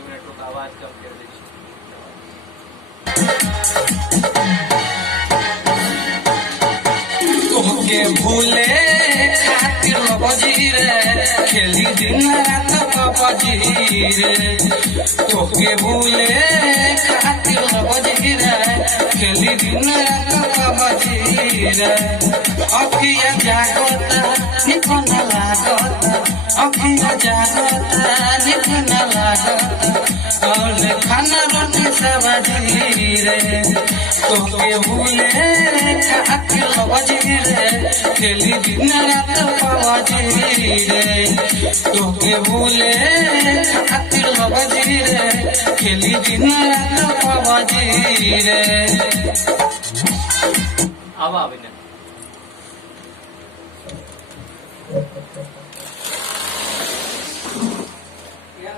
Minute रुक, आवाज कम कर दीजिए। तोहके भूले खातिर बजी रे खेली दिन रात बजी रे। तोहके भूले खातिर बजी रे खेली दिन रात बजी रे। अखिया जागता निकन लागता, अखिया जागता निकन लागता, और खाना रोटी सब्जी रे। तोहके भूले खातिर बजी रे खेली दिन रात बजी रे। तोहके भूले खातिर बजी रे खेली दिन रात बजी रे। अब अभिनय क्या